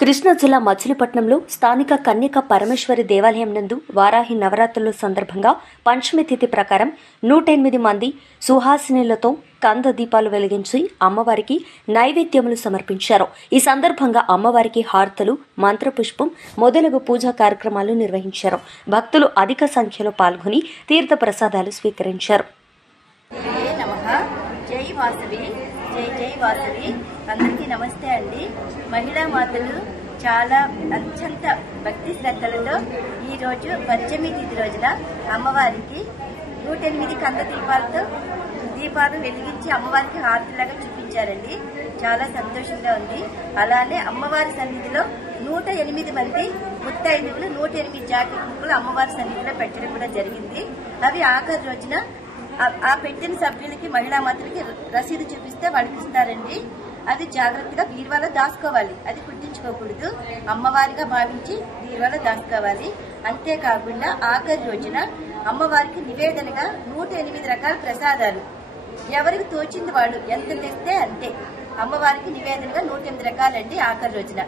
కృష్ణా జిల్లా మచిలీపట్నంలో స్థానిక కన్యక పరమేశ్వరి దేవాలయం నందు వారాహి నవరాత్రుల సందర్భంగా పంచమి తిథి ప్రకారం 108 మంది సుహాసినులతో కంద దీపాలు వెలిగించి అమ్మవారికి నైవేద్యములు సమర్పించారు. ఈ సందర్భంగా అమ్మవారికి హారతులు, మంత్రపుష్పం మొదలగు పూజా కార్యక్రమాలు నిర్వహించారు. భక్తులు అధిక సంఖ్యలో పాల్గొని తీర్థ ప్రసాదాలు స్వీకరించారు. జై వాసవి అందరికీ నమస్తే అండి. మహిళా మాతలు చాలా అత్యంత భక్తి శ్రద్ధలతో ఈరోజు పంచమి తిథి రోజున అమ్మవారికి 108 కంద దీపాలు వెలిగించి అమ్మవారికి హారతిలాగా చూపించారండి. చాలా సంతోషంగా ఉంది. అలానే అమ్మవారి సన్నిధిలో 108 మంది ముత్తైదువులు 108 జాకెట్ ముక్కలు అమ్మవారి సన్నిధిలో పెట్టడం కూడా జరిగింది. అవి ఆఖరి రోజున ఆ పెట్టిన సభ్యులకి మహిళా మాతలకి రసీదు చూపిస్తే వాళ్ళకి ఇస్తారండి. అది జాగ్రత్తగా బీరువాలో దాచుకోవాలి. అది కుట్టించుకోకూడదు. అమ్మవారిగా భావించి బీరువాలో దాచుకోవాలి. అంతేకాకుండా ఆఖరి రోజున అమ్మవారికి నివేదనగా 108 రకాల ప్రసాదాలు ఎవరికి తోచింది వాళ్ళు ఎంత తెస్తే అంతే. అమ్మవారికి నివేదనగా 108 రకాలండి. ఆఖరి రోజున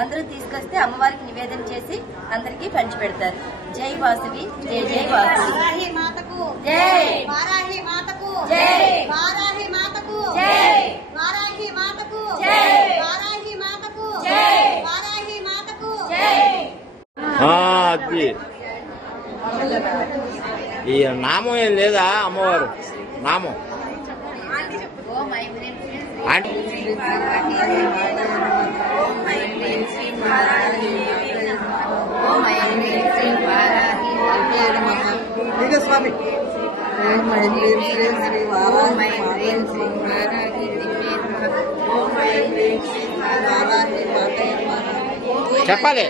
అందరూ తీసుకొస్తే అమ్మవారికి నివేదన చేసి అందరికీ పంచిపెడతారు. జై వాసవి, జై జై వాసవి. జై వారాహి మాతకు జై, వారాహి మాతకు జై, వారాహి మాతకు జై, వారాహి మాతకు జై, వారాహి మాతకు జై. ఈ నామం ఏం లేదా అమ్మవారు నామం? స్వామి చెప్పాలి.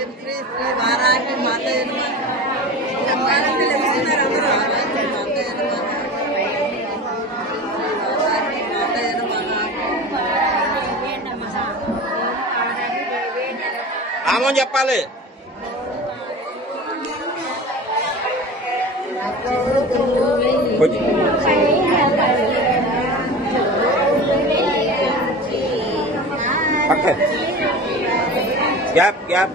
నామం చెప్పాలి. గ్యాప్ గ్యాప్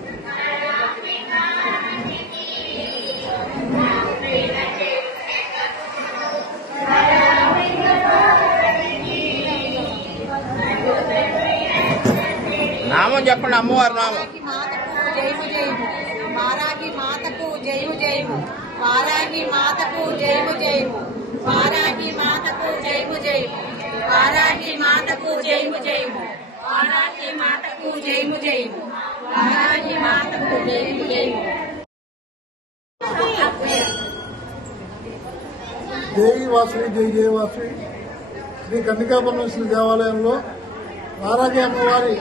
నామం చెప్పండి. అమ్మవారి నామం. వారాహి మాతకు జయము జయము, వారాహి మాతకు జయము జయము, వారాహి మాతకు జయము జయము, వారాహి మాతకు జయము జయము, వారాహి మాతకు జయము జయము, వారాహి మాతకు జయము జయము. జై వాసవి, జై జయ వాసవి. శ్రీ కన్యకా పరమేశ్వరి దేవాలయంలో వారాహి అమ్మవారి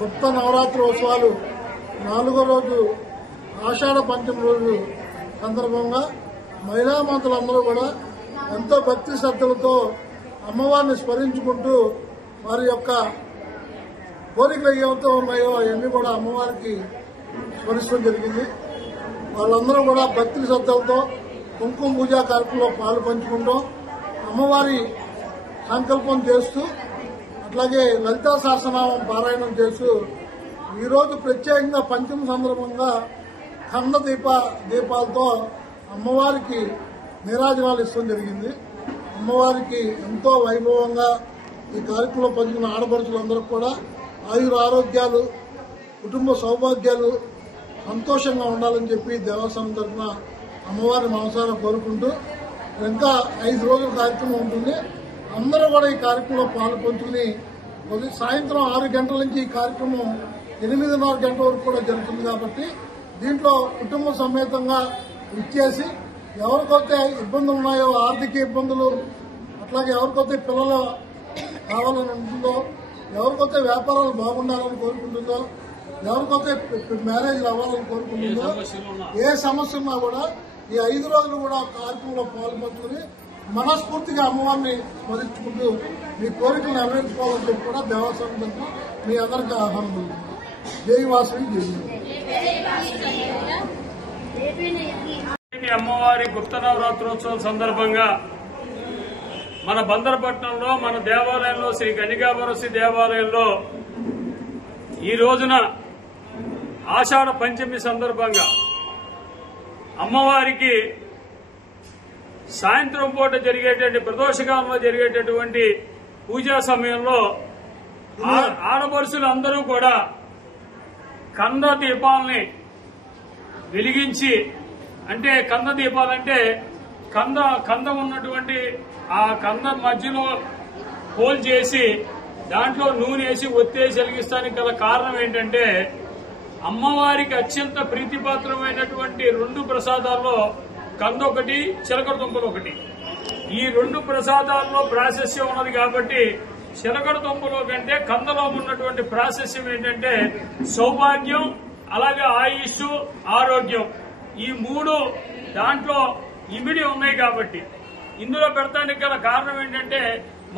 గొప్ప నవరాత్రోత్సవాలు 4వ రోజు ఆషాఢ పంచమి రోజు సందర్భంగా మహిళా మాతలందరూ కూడా ఎంతో భక్తి శ్రద్ధలతో అమ్మవారిని స్మరించుకుంటూ వారి యొక్క కోరికలు ఏవైతే ఉన్నాయో అవన్నీ కూడా అమ్మవారికి స్మరించడం జరిగింది. వాళ్ళందరూ కూడా భక్తి శ్రద్ధలతో కుంకుమ పూజా కార్యక్రమంలో పాలు పంచుకుంటాం, అమ్మవారి సంకల్పం చేస్తూ అట్లాగే లలితా సహస్రనామం పారాయణం చేస్తూ ఈరోజు ప్రత్యేకంగా పంచమ సందర్భంగా ఖండ దీపాలతో అమ్మవారికి నీరాజనాలు ఇష్టం జరిగింది. అమ్మవారికి ఎంతో వైభవంగా ఈ కార్యక్రమంలో పంచుకున్న ఆడపడుచులందరూ కూడా ఆరోగ్యాలు, కుటుంబ సౌభాగ్యాలు, సంతోషంగా ఉండాలని చెప్పి దేవస్థానం తరఫున అమ్మవారిని మనసారా కోరుకుంటూ ఇంకా 5 రోజుల కార్యక్రమం ఉంటుంది. అందరూ కూడా ఈ కార్యక్రమంలో పాలు పంచుకుని సాయంత్రం 6 గంటల నుంచి ఈ కార్యక్రమం 8:30 గంటల వరకు కూడా జరుగుతుంది. కాబట్టి దీంట్లో కుటుంబ సమేతంగా ఇచ్చేసి ఎవరికైతే ఇబ్బందులు ఉన్నాయో, ఆర్థిక ఇబ్బందులు, అట్లాగే ఎవరికైతే పిల్లలు కావాలని ఉంటుందో, ఎవరికైతే వ్యాపారాలు బాగుండాలని కోరుకుంటుందో, ఎవరికైతే మ్యారేజ్లు అవ్వాలని కోరుకుంటుందో, ఏ సమస్య ఉన్నా కూడా ఈ 5 రోజులు కూడా కార్యక్రమంలో పాల్పంచుకుని మనస్ఫూర్తిగా అమ్మవారిని స్మరించుకుంటూ మీ కోరికలు నెరవేర్చుకోవాలని చెప్పి కూడా దేవస్థానం తరఫున మీ అందరికీ ఆహ్వానం ఉంది. జై వాసవి, జై అమ్మవారి గుప్త నవరాత్రోత్సవం సందర్భంగా మన బందరపట్నంలో మన దేవాలయంలో శ్రీ కన్యకా పరమేశ్వరి దేవాలయంలో ఈ రోజున ఆషాఢ పంచమి సందర్భంగా అమ్మవారికి సాయంత్రం పూట జరిగేటువంటి ప్రదోషకాలంలో జరిగేటటువంటి పూజా సమయంలో ఆడపడుచులు అందరూ కూడా కంద దీపాలని వెలిగించి, అంటే కంద దీపాలంటే కంద ఉన్నటువంటి ఆ కంద మధ్యలో హోల్ చేసి దాంట్లో నూనె వేసి ఒత్తేసి వెలిగిస్తానికి గల కారణం ఏంటంటే అమ్మవారికి అత్యంత ప్రీతిపాత్రమైనటువంటి 2 ప్రసాదాల్లో కంద ఒకటి, చిలకడ దుంపలు ఒకటి. ఈ 2 ప్రసాదాల్లో ప్రాశస్యం ఉన్నది కాబట్టి చిలకడ దుంపలో కంటే కందలో ఉన్నటువంటి ప్రాశస్యం ఏంటంటే సౌభాగ్యం, అలాగే ఆయుష్, ఆరోగ్యం, ఈ 3 దాంట్లో ఇమిడి ఉన్నాయి కాబట్టి ఇందులో పెడతానికి గల కారణం ఏంటంటే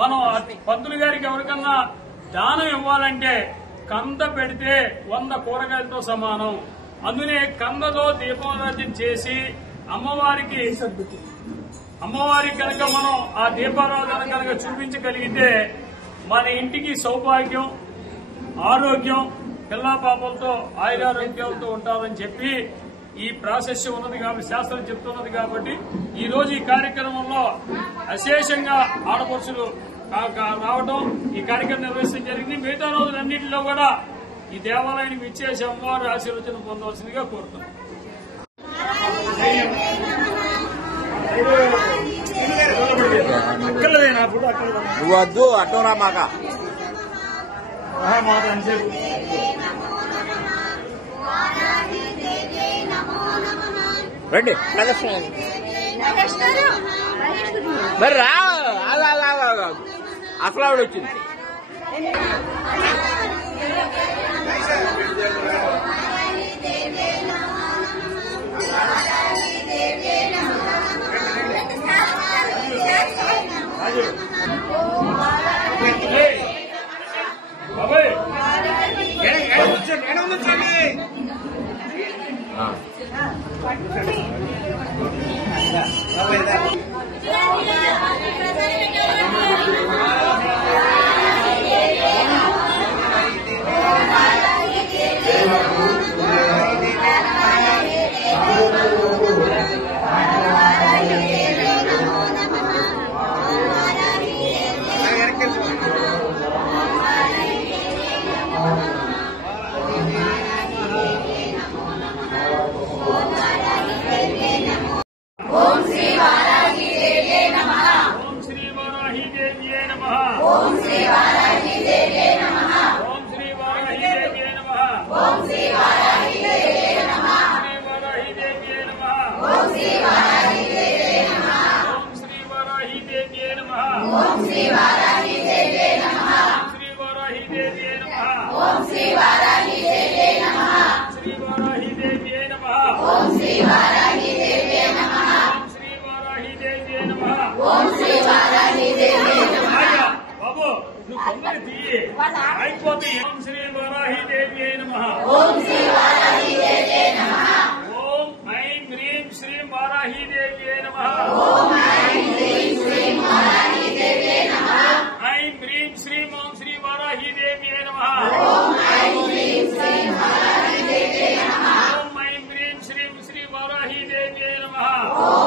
మనం పంతులు గారికి ఎవరికన్నా దానం ఇవ్వాలంటే కంద పెడితే 100 కూరగాయలతో సమానం. అందునే కందలో దీపారాధన చేసి అమ్మవారికి కనుక మనం ఆ దీపారాధన కనుక చూపించగలిగితే మన ఇంటికి సౌభాగ్యం, ఆరోగ్యం, పిల్లా పాపలతో ఆయురారోగ్యాలతో ఉంటారని చెప్పి ఈ ప్రాశస్యం ఉన్నది కాబట్టి శాస్త్రం చెప్తున్నది కాబట్టి ఈ రోజు ఈ కార్యక్రమంలో అశేషంగా ఆడపడుచులు రావడం, ఈ కార్యక్రమం నిర్వహించడం జరిగింది. మిగతా రోజులన్నింటిలో కూడా ఈ దేవాలయానికి ఇచ్చేసి అమ్మవారి ఆశీర్వచనం పొందవలసిందిగా కోరుతున్నాం. నువ్వు వద్దు అట్టోరా మాక రండి మరి రా, అసలు ఆవిడ వచ్చింది. ఓం